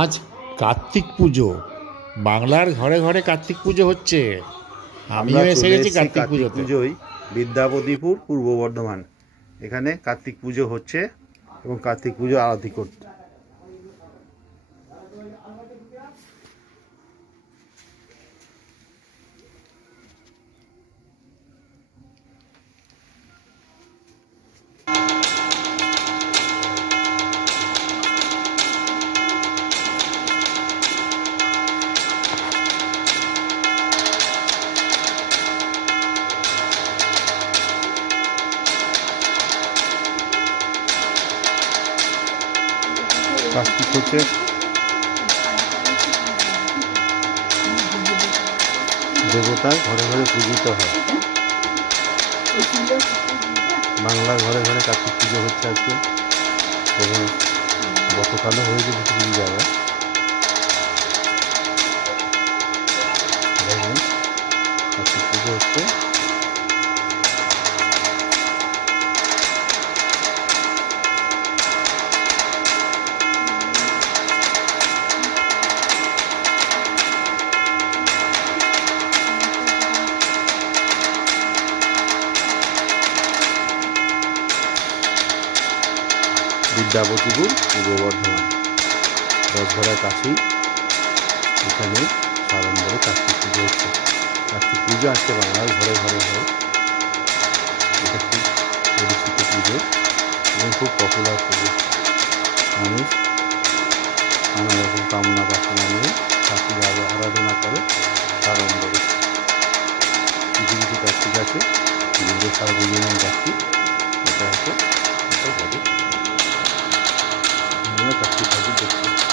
আজ কার্তিক পুজো। বাংলার ঘরে ঘরে কার্তিক পুজো হচ্ছে। আমিও এসে গেছি কার্তিক পুজোয় বিদ্যাপতিপুর, পূর্ব বর্ধমান। এখানে কার্তিক পুজো হচ্ছে এবং কার্তিক পুজো আরতি করতে কার্তিক হচ্ছে দেবতা, ঘরে ঘরে পূজিত হয়। বাংলার ঘরে ঘরে কার্তিক পুজো হচ্ছে আজকে, এবং গতকালও হয়েছে কিছু কিছু জায়গায়। কার্তিক পুজো হচ্ছে। বিদ্যাপতিপুর, পূর্ব বর্ধমান, রথঘরের কাছেই এখানে সাড়ম্বরে কার্তিক পুজো হচ্ছে। কার্তিক পুজো আজকে বাংলার ঘরে ঘরে হয়। এটা খুব পরিচিত পুজো এবং খুব পপুলার পুজো। মানুষ নানা রকম কামনা বাসনা নিয়ে ঠাকুর আরাধনা করে সাড়ম্বরে। কিছু কিছু কার্তিক আছে যেগুলো সার্বজনীন কার্তিক, এটা হচ্ছে কার্তিক ঠাকুর দেখছি।